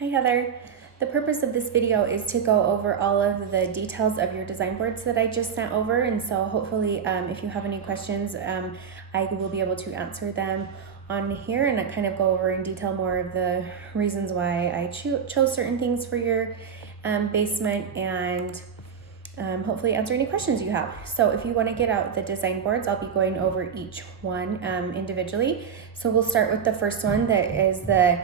Hi Heather. The purpose of this video is to go over all of the details of your design boards that I just sent over, and so hopefully if you have any questions I will be able to answer them on here and I kind of go over in detail more of the reasons why I chose certain things for your basement and hopefully answer any questions you have. So if you want to get out the design boards, I'll be going over each one individually. So we'll start with the first one that is the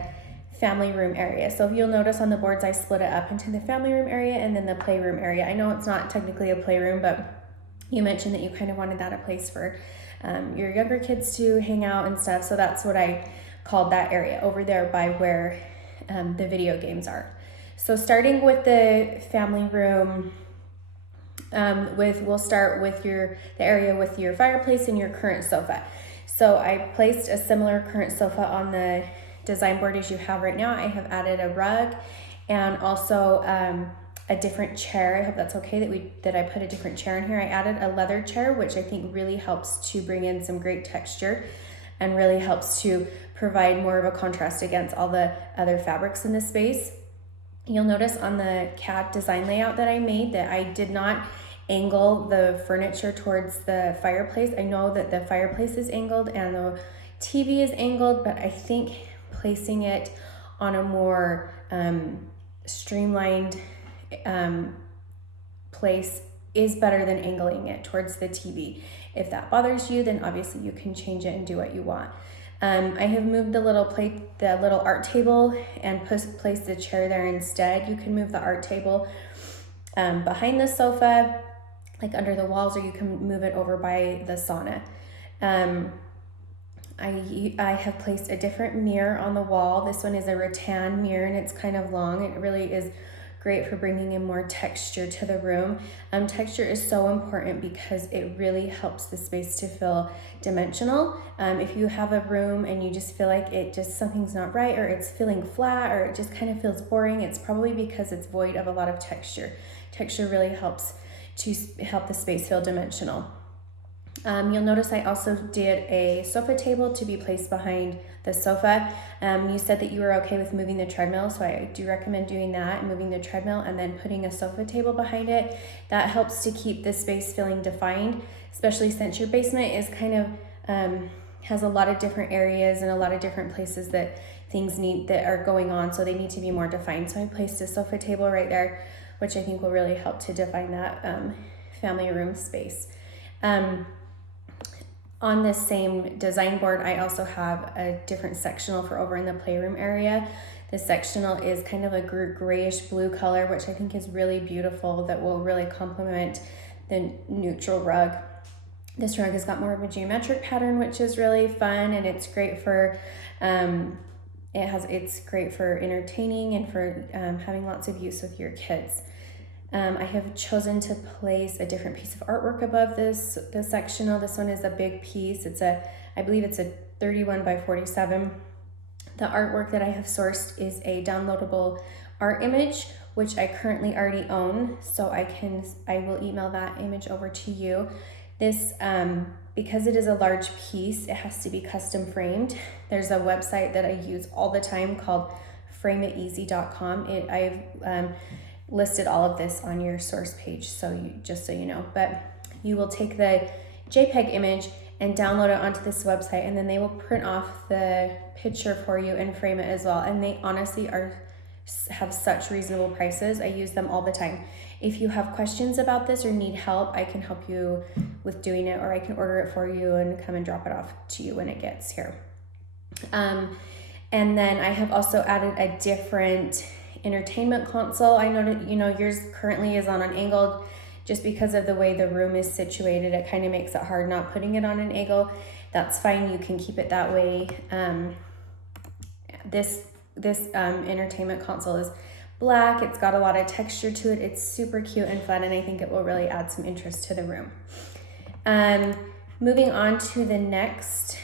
family room area. So if you'll notice on the boards, I split it up into the family room area and then the playroom area. I know it's not technically a playroom, but you mentioned that you kind of wanted that a place for your younger kids to hang out and stuff. So that's what I called that area over there by where the video games are. So starting with the family room, we'll start with the area with your fireplace and your current sofa. So I placed a similar current sofa on the design board as you have right now. I have added a rug and also a different chair. I hope that's okay that I put a different chair in here. I added a leather chair, which I think really helps to bring in some great texture and really helps to provide more of a contrast against all the other fabrics in the space. You'll notice on the CAD design layout that I made that I did not angle the furniture towards the fireplace. I know that the fireplace is angled and the TV is angled, but I think placing it on a more streamlined place is better than angling it towards the TV. If that bothers you, then obviously you can change it and do what you want. I have moved the little art table and placed the chair there instead. You can move the art table behind the sofa, like under the walls, or you can move it over by the sauna. I have placed a different mirror on the wall. This one is a rattan mirror and it's kind of long. It really is great for bringing in more texture to the room. Texture is so important because it really helps the space to feel dimensional. If you have a room and you just feel like something's not right, or it's feeling flat, or it just kind of feels boring, it's probably because it's void of a lot of texture. Texture really helps to help the space feel dimensional. You'll notice I also did a sofa table to be placed behind the sofa. You said that you were okay with moving the treadmill, so I do recommend doing that, moving the treadmill and then putting a sofa table behind it. That helps to keep the space feeling defined, especially since your basement is kind of has a lot of different areas and a lot of different places that that are going on, so they need to be more defined. So I placed a sofa table right there, which I think will really help to define that family room space. On this same design board, I also have a different sectional for over in the playroom area. The sectional is kind of a grayish blue color, which I think is really beautiful, that will really complement the neutral rug. This rug has got more of a geometric pattern, which is really fun, and it's great for it's great for entertaining and for having lots of use with your kids. I have chosen to place a different piece of artwork above the sectional. This one is a big piece. I believe it's a 31 by 47. The artwork that I have sourced is a downloadable art image, which I currently already own. So I will email that image over to you. This, because it is a large piece, it has to be custom framed. There's a website that I use all the time called frameiteasy.com. I've listed all of this on your source page, just so you know. But you will take the JPEG image and download it onto this website, and then they will print off the picture for you and frame it as well. And they honestly have such reasonable prices. I use them all the time. If you have questions about this or need help, I can help you with doing it, or I can order it for you and come and drop it off to you when it gets here. And then I have also added a different entertainment console. I know yours currently is on an angle just because of the way the room is situated. It kind of makes it hard not putting it on an angle. That's fine, you can keep it that way. This entertainment console is black. It's got a lot of texture to it. It's super cute and fun, and I think it will really add some interest to the room. Moving on to the next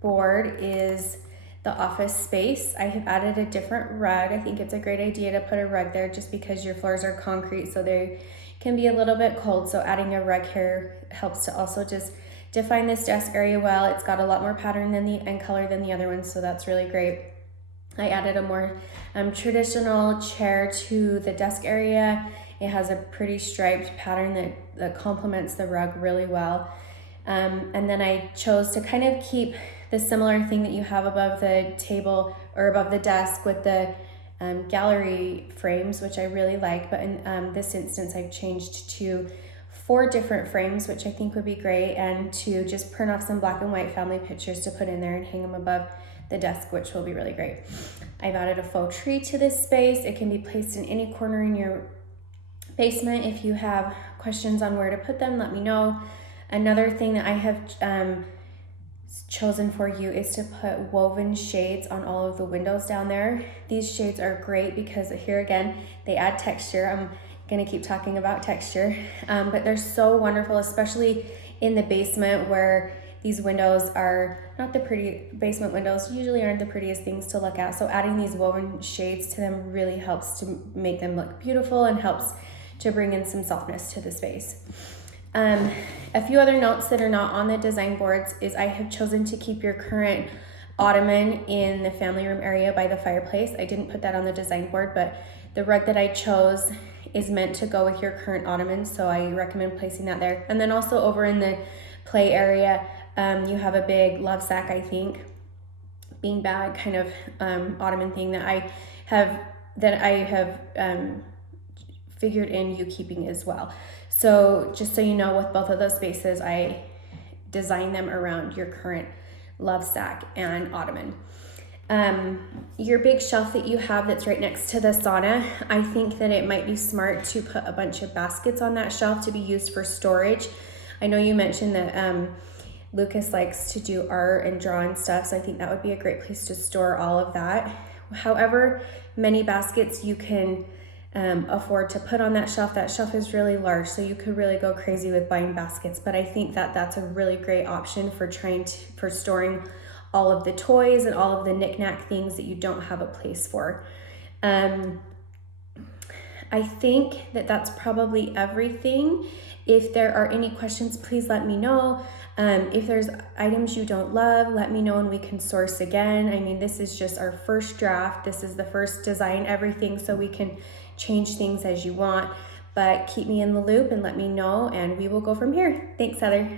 board is the office space. I have added a different rug. I think it's a great idea to put a rug there just because your floors are concrete, so they can be a little bit cold. So adding a rug here helps to also just define this desk area well. It's got a lot more pattern and color than the other ones, so that's really great. I added a more traditional chair to the desk area. It has a pretty striped pattern that complements the rug really well. And then I chose to kind of keep the similar thing that you have above the table or above the desk with the gallery frames, which I really like. But in this instance, I've changed to 4 different frames, which I think would be great, and to just print off some black and white family pictures to put in there and hang them above the desk, which will be really great. I've added a faux tree to this space. It can be placed in any corner in your basement. If you have questions on where to put them, let me know. Another thing that I have chosen for you is to put woven shades on all of the windows down there. These shades are great because here again, they add texture. I'm gonna keep talking about texture, but they're so wonderful, especially in the basement where these windows are not the pretty, basement windows usually aren't the prettiest things to look at. So adding these woven shades to them really helps to make them look beautiful and helps to bring in some softness to the space. A few other notes that are not on the design boards is I have chosen to keep your current ottoman in the family room area by the fireplace. I didn't put that on the design board, but the rug that I chose is meant to go with your current ottoman, so I recommend placing that there. And then also over in the play area, you have a big love sack, I think, beanbag kind of ottoman thing that I have figured in you keeping as well. So just so you know, with both of those spaces, I designed them around your current love sack and ottoman. Your big shelf that you have that's right next to the sauna, I think that it might be smart to put a bunch of baskets on that shelf to be used for storage. I know you mentioned that Lucas likes to do art and draw and stuff, so I think that would be a great place to store all of that. However many baskets you can afford to put on that shelf is really large, so you could really go crazy with buying baskets, but I think that that's a really great option for for storing all of the toys and all of the knick-knack things that you don't have a place for. I think that that's probably everything. If there are any questions, please let me know. If there's items you don't love, let me know and we can source again. I mean, this is just our first draft. This is the first design, everything, so we can change things as you want. But keep me in the loop and let me know, and we will go from here. Thanks, Heather.